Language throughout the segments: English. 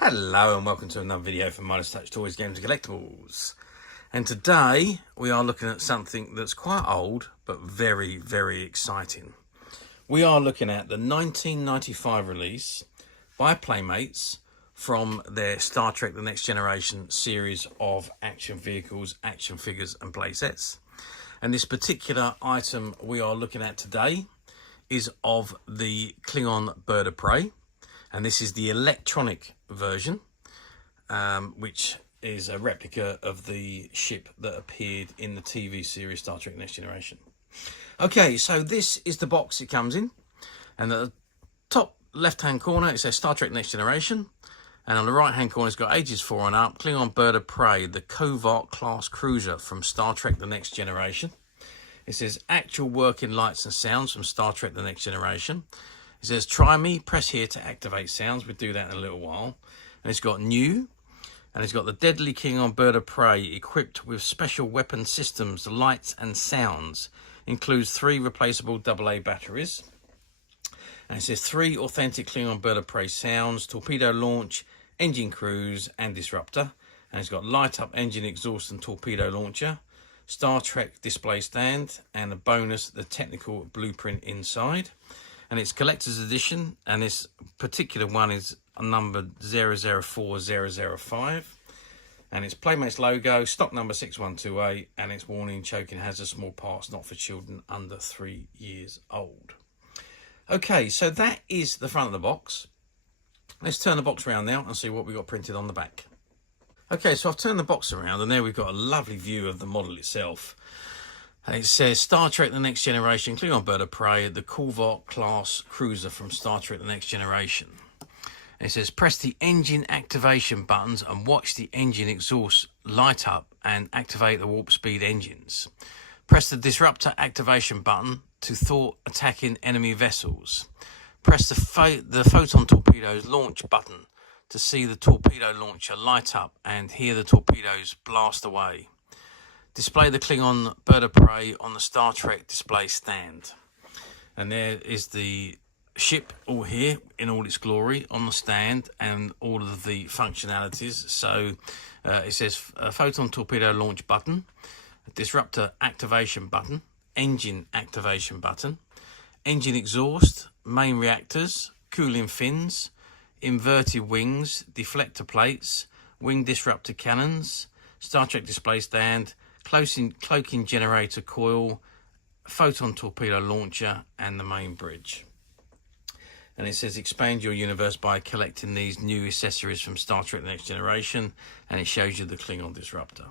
Hello and welcome to another video from Midas Touch Toys, Games and Collectibles. And today we are looking at something that's quite old but very, very exciting. We are looking at the 1995 release by Playmates from their Star Trek The Next Generation series of action vehicles, action figures and playsets. And this particular item we are looking at today is of the Klingon Bird of Prey. And this is the electronic version, which is a replica of the ship that appeared in the TV series Star Trek Next Generation. Okay, so this is the box it comes in. And at the top left-hand corner, it says Star Trek Next Generation. And on the right-hand corner, it's got ages 4 and up, Klingon Bird of Prey, the Covert class cruiser from Star Trek The Next Generation. It says actual working lights and sounds from Star Trek The Next Generation. It says, try me, press here to activate sounds. We'll do that in a little while. And it's got new. And it's got the deadly Klingon Bird of Prey equipped with special weapon systems, lights and sounds. Includes 3 replaceable AA batteries. And it says 3 authentic Klingon Bird of Prey sounds, torpedo launch, engine cruise and disruptor. And it's got light up engine exhaust and torpedo launcher. Star Trek display stand. And a bonus, the technical blueprint inside. And it's collector's edition, and this particular one is numbered 004005, and it's Playmates logo, stock number 6128, and it's warning, choking hazard, small parts, not for children under 3 years old. Okay, so that is the front of the box. Let's turn the box around now and see what we got printed on the back. Okay, so I've turned the box around, and there we've got a lovely view of the model itself. It says Star Trek The Next Generation, Klingon Bird of Prey, the Covert class cruiser from Star Trek The Next Generation. It says press the engine activation buttons and watch the engine exhaust light up and activate the warp speed engines. Press the disruptor activation button to thwart attacking enemy vessels. Press the Photon torpedoes launch button to see the torpedo launcher light up and hear the torpedoes blast away. Display the Klingon Bird of Prey on the Star Trek display stand. And there is the ship all here in all its glory on the stand and all of the functionalities. So it says Photon torpedo launch button, disruptor activation button, engine activation button, engine exhaust, main reactors, cooling fins, inverted wings, deflector plates, wing disruptor cannons, Star Trek display stand, cloaking generator coil, Photon torpedo launcher and the main bridge. And it says expand your universe by collecting these new accessories from Star Trek The Next Generation, and it shows you the Klingon Disruptor.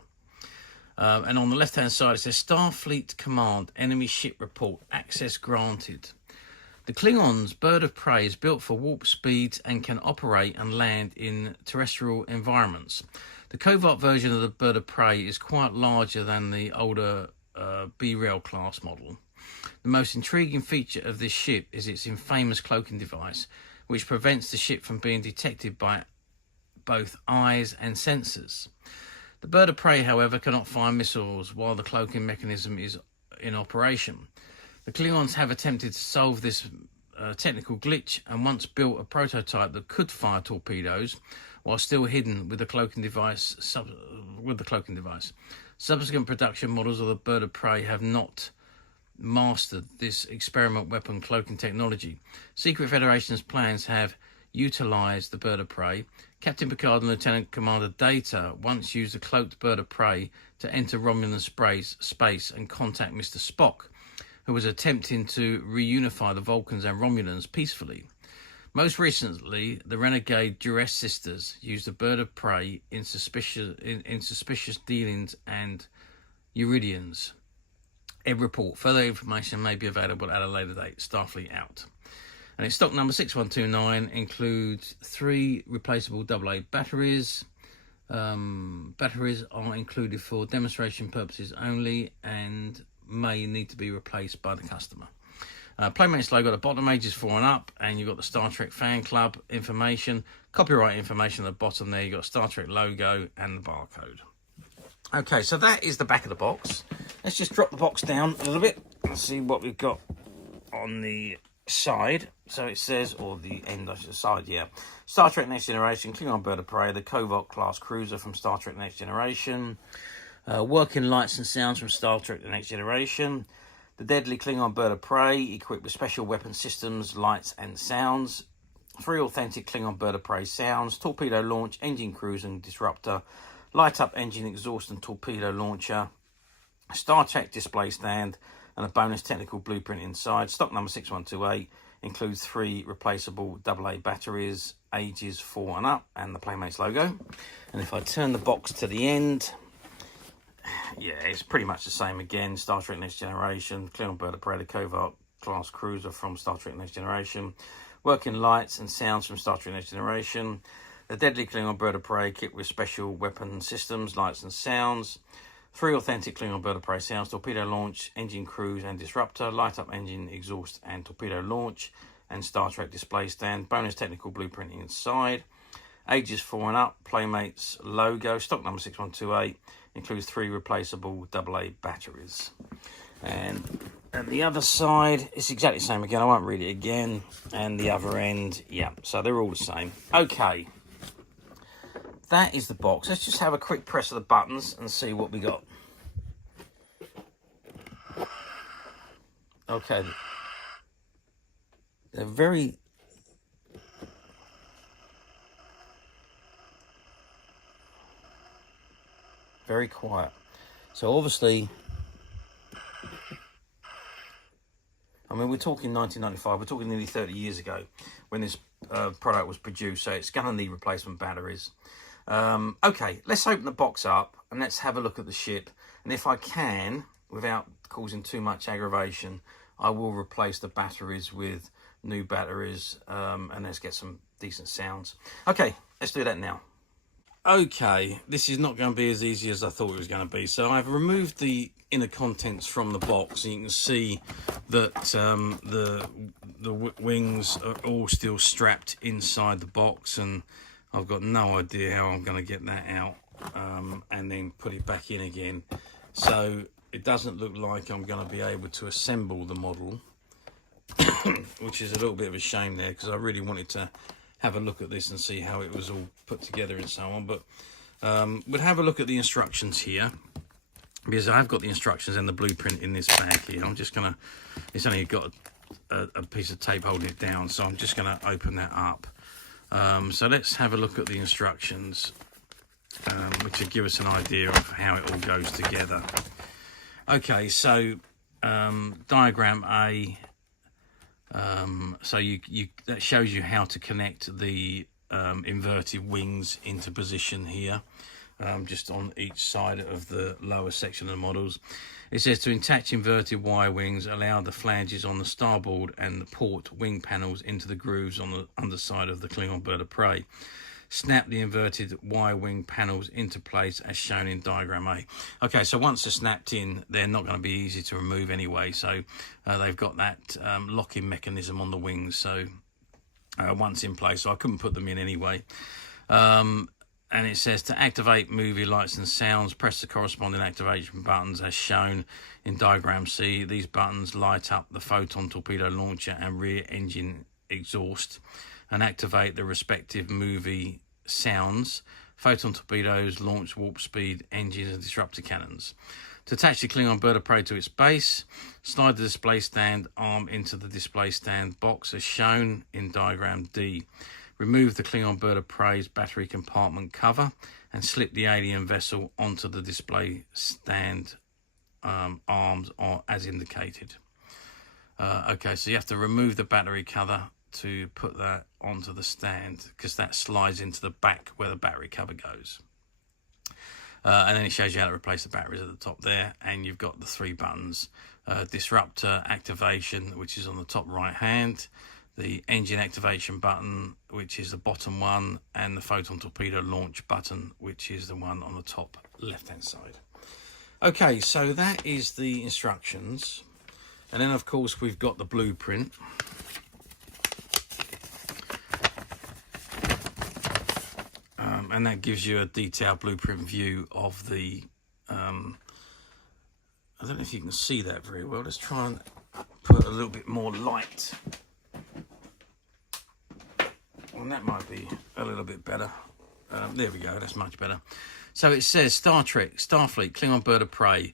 And on the left hand side it says Starfleet Command enemy ship report, access granted. The Klingon's Bird of Prey is built for warp speeds and can operate and land in terrestrial environments. The covert version of the Bird of Prey is quite larger than the older B-Rail class model. The most intriguing feature of this ship is its infamous cloaking device, which prevents the ship from being detected by both eyes and sensors. The Bird of Prey, however, cannot fire missiles while the cloaking mechanism is in operation. The Klingons have attempted to solve this technical glitch and once built a prototype that could fire torpedoes while still hidden with the cloaking device. Subsequent production models of the Bird of Prey have not mastered this experiment weapon cloaking technology. Secret Federation's plans have utilised the Bird of Prey. Captain Picard and Lieutenant Commander Data once used the cloaked Bird of Prey to enter Romulan space and contact Mr. Spock, who was attempting to reunify the Vulcans and Romulans peacefully. Most recently, the renegade Duress sisters used the Bird of Prey in suspicious dealings and Uridians. Ebb report. Further information may be available at a later date. Starfleet out. And its stock number 6129 includes 3 replaceable AA batteries. Batteries are included for demonstration purposes only and may need to be replaced by the customer. Playmates logo at the bottom, ages 4 and up, and you've got the Star Trek fan club information, copyright information at the bottom there. You've got Star Trek logo and the barcode. Okay, so that is the back of the box. Let's just drop the box down a little bit and see what we've got on the side, so it says, or the end, I should side, yeah. Star Trek Next Generation, Klingon Bird of Prey, the Covalt class cruiser from Star Trek Next Generation, working lights and sounds from Star Trek The Next Generation, the deadly Klingon Bird of Prey, equipped with special weapon systems, lights and sounds, 3 authentic Klingon Bird of Prey sounds, torpedo launch, engine cruise and disruptor, light up engine exhaust and torpedo launcher, Star Trek display stand, and a bonus technical blueprint inside. Stock number 6128 includes 3 replaceable AA batteries, ages 4 and up, and the Playmates logo. And if I turn the box to the end, yeah, it's pretty much the same again. Star Trek Next Generation, Klingon Bird of Prey, the Covalt class cruiser from Star Trek Next Generation, working lights and sounds from Star Trek Next Generation, the deadly Klingon Bird of Prey kit with special weapon systems, lights and sounds, 3 authentic Klingon Bird of Prey sounds, torpedo launch, engine cruise and disruptor, light up engine exhaust and torpedo launch, and Star Trek display stand, bonus technical blueprint inside, ages 4 and up, Playmates logo, stock number 6128, includes 3 replaceable AA batteries. And at the other side, it's exactly the same again, I won't read it again, and the other end, yeah, so they're all the same. Okay. That is the box. Let's just have a quick press of the buttons and see what we got. Okay. They're very quiet. So obviously, I mean, we're talking 1995. We're talking nearly 30 years ago when this product was produced. So it's going to need replacement batteries. Okay, let's open the box up and let's have a look at the ship. And if I can, without causing too much aggravation, I will replace the batteries with new batteries, and let's get some decent sounds. Okay, let's do that now. Okay, this is not going to be as easy as I thought it was going to be. So I've removed the inner contents from the box, and you can see that the wings are all still strapped inside the box, and I've got no idea how I'm going to get that out and then put it back in again. So it doesn't look like I'm going to be able to assemble the model, which is a little bit of a shame there, because I really wanted to have a look at this and see how it was all put together and so on. But we'll have a look at the instructions here, because I've got the instructions and the blueprint in this bag here. I'm just going to, it's only got a piece of tape holding it down, so I'm just going to open that up. So let's have a look at the instructions, which will give us an idea of how it all goes together. Okay, so diagram A, so that shows you how to connect the inverted wings into position here, just on each side of the lower section of the models. It says to attach inverted Y wings, allow the flanges on the starboard and the port wing panels into the grooves on the underside of the Klingon Bird of Prey. Snap the inverted Y wing panels into place as shown in diagram A. Okay, so once they're snapped in, they're not going to be easy to remove anyway. So they've got that locking mechanism on the wings. So once in place, so I couldn't put them in anyway. And it says to activate movie lights and sounds, press the corresponding activation buttons as shown in diagram C. These buttons light up the Photon torpedo launcher and rear engine exhaust and activate the respective movie sounds. Photon torpedoes, launch, warp speed, engines and disruptor cannons. To attach the Klingon Bird of Prey to its base, slide the display stand arm into the display stand box as shown in diagram D. Remove the Klingon Bird of Prey's battery compartment cover and slip the alien vessel onto the display stand arms as indicated. Okay, so you have to remove the battery cover to put that onto the stand, because that slides into the back where the battery cover goes. And then it shows you how to replace the batteries at the top there, and you've got the 3 buttons. Disruptor activation, which is on the top right hand, the engine activation button, which is the bottom one, and the Photon torpedo launch button, which is the one on the top left hand side. Okay, so that is the instructions, and then of course we've got the blueprint. And that gives you a detailed blueprint view of the I don't know if you can see that very well. Let's try and put a little bit more light and that might be a little bit better. There we go, that's much better. So it says Star Trek, Starfleet, Klingon bird of prey.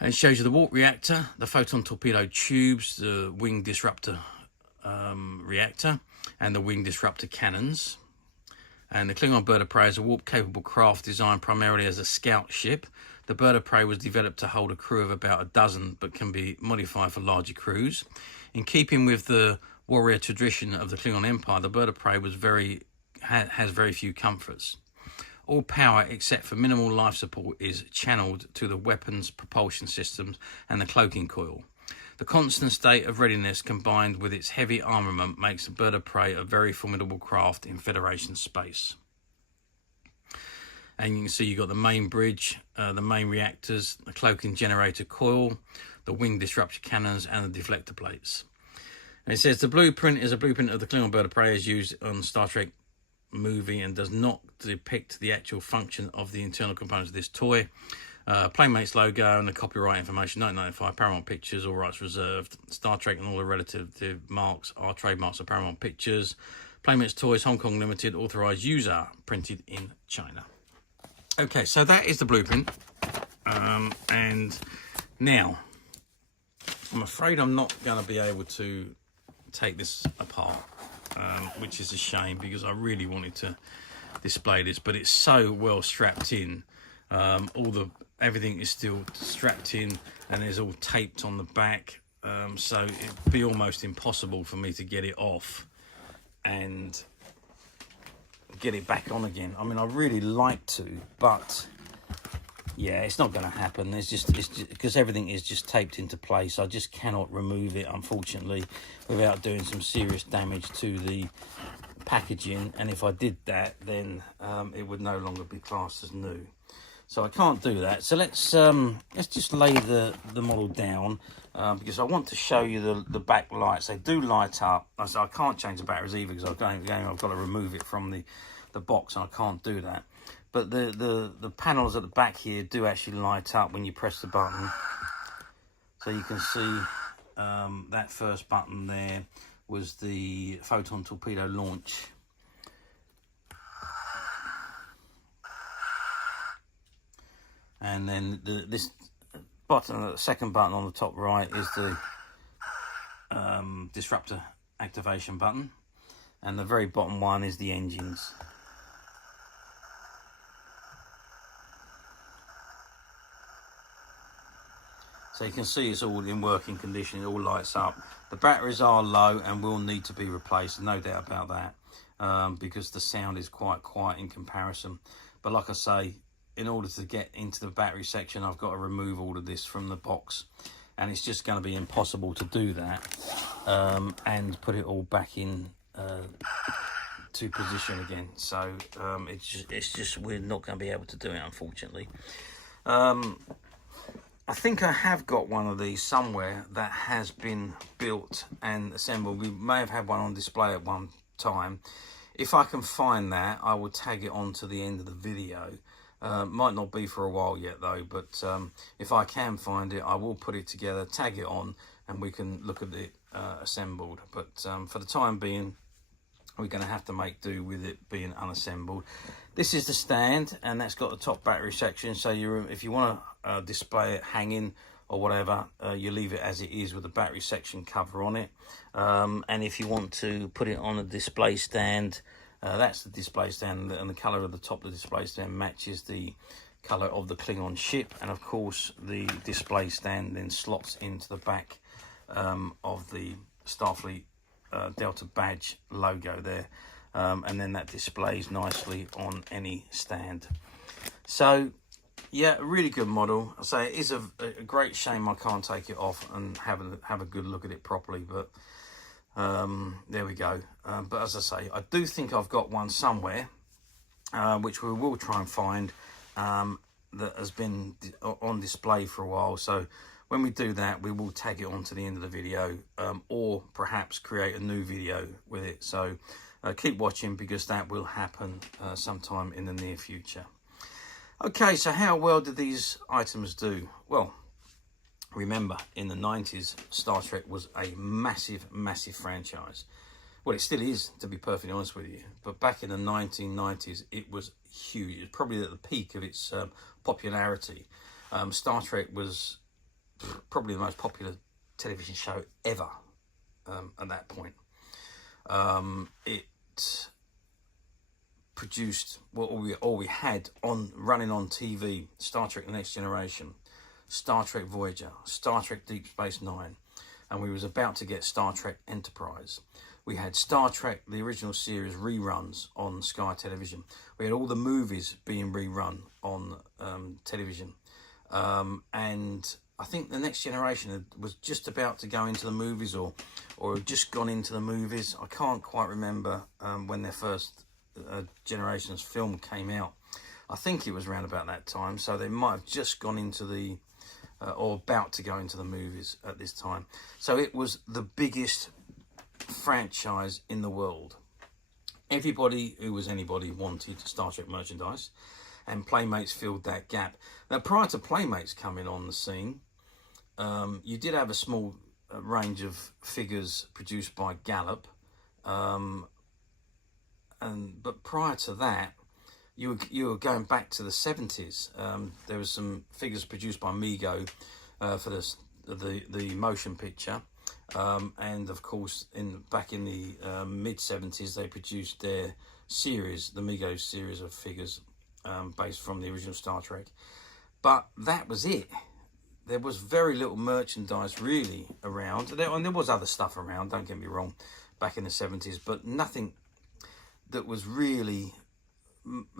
And it shows you the warp reactor, the Photon torpedo tubes, the wing disruptor reactor, and the wing disruptor cannons. And the Klingon bird of prey is a warp-capable craft designed primarily as a scout ship. The bird of prey was developed to hold a crew of about a dozen, but can be modified for larger crews. In keeping with the warrior tradition of the Klingon Empire, the bird of prey has very few comforts. All power, except for minimal life support, is channeled to the weapons propulsion systems and the cloaking coil. The constant state of readiness combined with its heavy armament makes the bird of prey a very formidable craft in Federation space. And you can see you've got the main bridge, the main reactors, the cloaking generator coil, the wing disruptor cannons, and the deflector plates. And it says the blueprint is a blueprint of the Klingon bird of prey as used on Star Trek movie and does not depict the actual function of the internal components of this toy. Playmates logo and the copyright information, 1995, Paramount Pictures, all rights reserved. Star Trek and all the relative marks are trademarks of Paramount Pictures. Playmates Toys, Hong Kong Limited, authorised user, printed in China. Okay, so that is the blueprint. And now, I'm afraid I'm not going to be able to take this apart, which is a shame because I really wanted to display this, but it's so well strapped in. Everything is still strapped in and is all taped on the back, so it'd be almost impossible for me to get it off and get it back on again. I mean, I really like to, but yeah, it's not going to happen. It's just because everything is just taped into place. I just cannot remove it, unfortunately, without doing some serious damage to the packaging. And if I did that, then it would no longer be classed as new. So I can't do that. So let's just lay the model down because I want to show you the back lights. They do light up. I can't change the batteries either because I've got to remove it from the box, and I can't do that. But the panels at the back here do actually light up when you press the button. So you can see that first button there was the Photon torpedo launch. And then this button, the second button on the top right, is the Disruptor activation button. And the very bottom one is the engines. So you can see it's all in working condition, it all lights up. The batteries are low and will need to be replaced, no doubt about that, because the sound is quite quiet in comparison. But like I say, in order to get into the battery section, I've got to remove all of this from the box. And it's just going to be impossible to do that and put it all back in to position again. So it's just we're not going to be able to do it, unfortunately. I think I have got one of these somewhere that has been built and assembled. We may have had one on display at one time. If I can find that, I will tag it on to the end of the video. Might not be for a while yet though, but if I can find it, I will put it together, tag it on, and we can look at it assembled. But for the time being, we're going to have to make do with it being unassembled. This is the stand, and that's got the top battery section. So if you want to display it hanging or whatever, you leave it as it is with the battery section cover on it. And if you want to put it on a display stand, that's the display stand, and the colour of the top of the display stand matches the colour of the Klingon ship. And of course, the display stand then slots into the back of the Starfleet Delta badge logo there, and then that displays nicely on any stand. So yeah, a really good model. I say it is a great shame I can't take it off and have a good look at it properly, but there we go. But as I say, I do think I've got one somewhere, which we will try and find, that has been on display for a while. So when we do that, we will tag it on to the end of the video, or perhaps create a new video with it. So keep watching, because that will happen sometime in the near future. Okay, so how well did these items do? Well, remember, in the 90s, Star Trek was a massive, massive franchise. Well, it still is, to be perfectly honest with you. But back in the 1990s, it was huge. It was probably at the peak of its popularity. Star Trek was probably the most popular television show ever at that point. It produced all we had on running on TV: Star Trek: The Next Generation, Star Trek Voyager, Star Trek Deep Space Nine, and we was about to get Star Trek Enterprise. We had Star Trek, the original series, reruns on Sky Television. We had all the movies being rerun on television. And I think The Next Generation was just about to go into the movies or had just gone into the movies. I can't quite remember when their first generation's film came out. I think it was around about that time. So they might have just gone into the, or about to go into the movies at this time. So it was the biggest franchise in the world. Everybody who was anybody wanted Star Trek merchandise, and Playmates filled that gap. Now, prior to Playmates coming on the scene, you did have a small range of figures produced by Gallup, but prior to that, you were going back to the 70s. There was some figures produced by Mego for the motion picture. And of course, back in the mid 70s, they produced their series, the Mego series of figures, based from the original Star Trek. But that was it. There was very little merchandise really around. And there was other stuff around, don't get me wrong, back in the 70s, but nothing that was really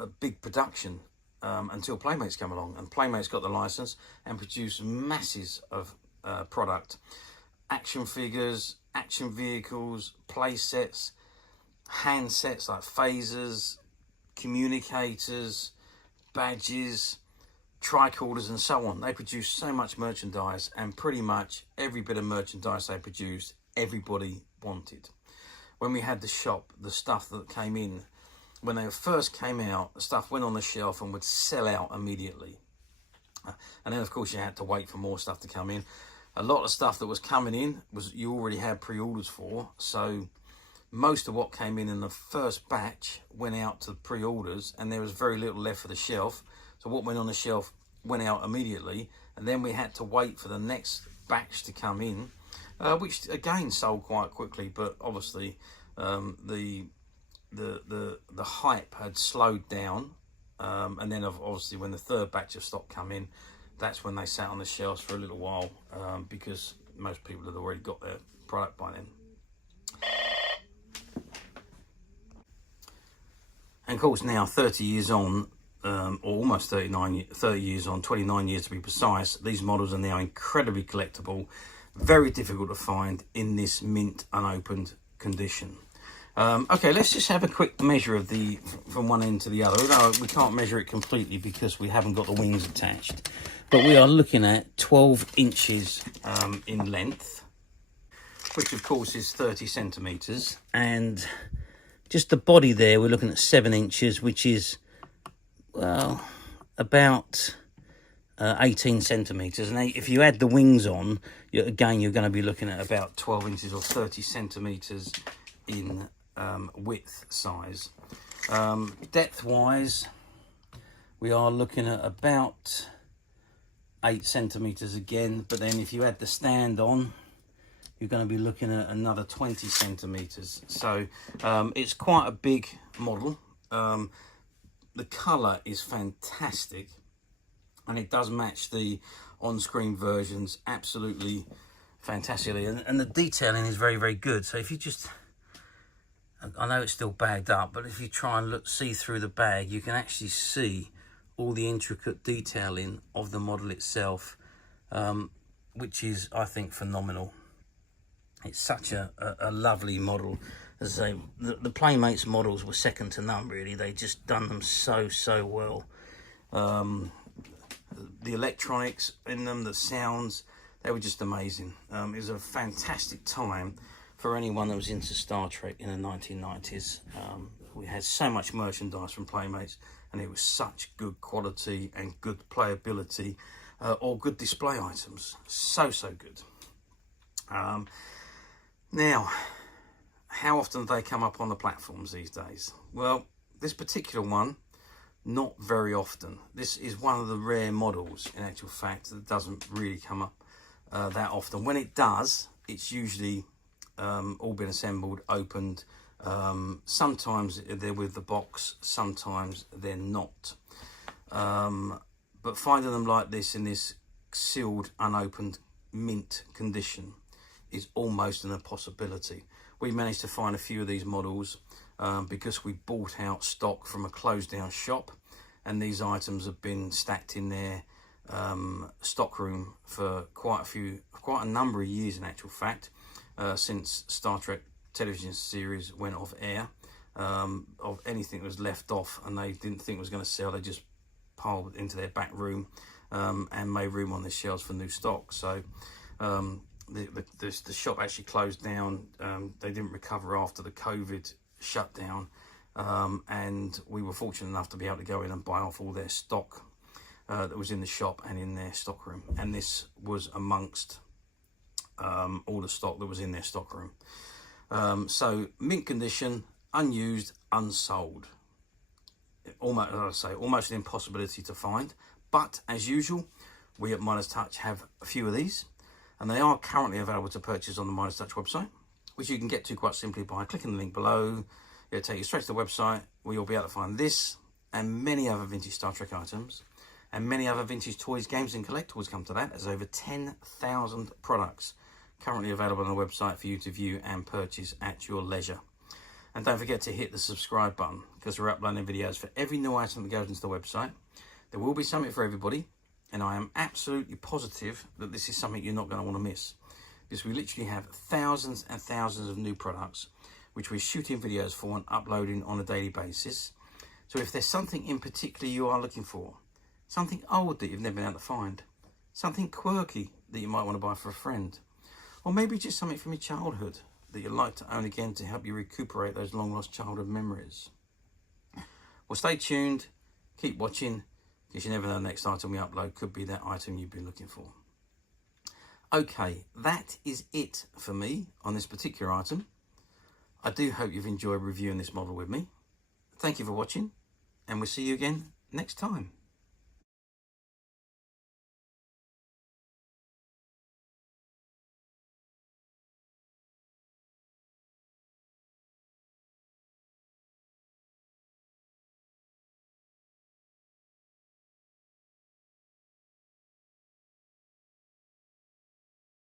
a big production until Playmates came along. And Playmates got the license and produced masses of product. Action figures, action vehicles, play sets, handsets like phasers, communicators, badges, tricorders and so on. They produced so much merchandise, and pretty much every bit of merchandise they produced, everybody wanted. When we had the shop, the stuff that came in, when they first came out, the stuff went on the shelf and would sell out immediately. And then of course you had to wait for more stuff to come in. A lot of stuff that was coming in was you already had pre-orders for, so most of what came in the first batch went out to pre-orders, and there was very little left for the shelf. So what went on the shelf went out immediately, and then we had to wait for the next batch to come in, which again sold quite quickly. But obviously, the hype had slowed down, and then obviously when the third batch of stock come in, that's when they sat on the shelves for a little while, because most people had already got their product by then. And of course now, 30 years on, or almost 30 years on, 29 years to be precise, these models are now incredibly collectible, very difficult to find in this mint unopened condition. Okay, let's just have a quick measure of from one end to the other. Although we can't measure it completely because we haven't got the wings attached. But we are looking at 12 inches in length, which of course is 30 centimetres. And just the body there, we're looking at 7 inches, which is, well, about 18 centimetres. And if you add the wings on, again, you're going to be looking at about 12 inches or 30 centimetres in width size. Depth wise, we are looking at about 8 centimetres again, but then if you add the stand on, you're going to be looking at another 20 centimetres. So it's quite a big model. The colour is fantastic, and it does match the on-screen versions absolutely fantastically, and the detailing is very, very good. So if you just, I know it's still bagged up, but if you try and see through the bag, you can actually see all the intricate detailing of the model itself, which is, I think, phenomenal. It's such a lovely model. As I say, the Playmates models were second to none, really. They just done them so well. The electronics in them, the sounds, they were just amazing. It was a fantastic time for anyone that was into Star Trek in the 1990s. We had so much merchandise from Playmates, and it was such good quality and good playability, or good display items. So good. Now, how often do they come up on the platforms these days? Well, this particular one, not very often. This is one of the rare models, in actual fact, that doesn't really come up that often. When it does, it's usually all been assembled, opened. Sometimes they're with the box, sometimes they're not. But finding them like this in this sealed, unopened, mint condition is almost an impossibility. We managed to find a few of these models because we bought out stock from a closed down shop, and these items have been stacked in their stock room for quite a number of years in actual fact, since Star Trek television series went off air. Of anything that was left off and they didn't think was going to sell, they just piled into their back room and made room on the shelves for new stock. So the shop actually closed down. They didn't recover after the COVID shutdown, and we were fortunate enough to be able to go in and buy off all their stock that was in the shop and in their stock room, and this was amongst all the stock that was in their stock room. So mint condition, unused, unsold. Almost, as I say, almost an impossibility to find. But as usual, we at Midas Touch have a few of these, and they are currently available to purchase on the Midas Touch website, which you can get to quite simply by clicking the link below. It'll take you straight to the website where you'll be able to find this and many other vintage Star Trek items, and many other vintage toys, games and collectibles come to that. There's over 10,000 products currently available on the website for you to view and purchase at your leisure. And don't forget to hit the subscribe button, because we're uploading videos for every new item that goes into the website. There will be something for everybody, and I am absolutely positive that this is something you're not going to want to miss, because we literally have thousands and thousands of new products which we're shooting videos for and uploading on a daily basis. So if there's something in particular you are looking for, something old that you've never been able to find, something quirky that you might want to buy for a friend, or maybe just something from your childhood that you'd like to own again to help you recuperate those long lost childhood memories. Well, stay tuned, keep watching, because you never know the next item we upload could be that item you've been looking for. Okay, that is it for me on this particular item. I do hope you've enjoyed reviewing this model with me. Thank you for watching, and we'll see you again next time.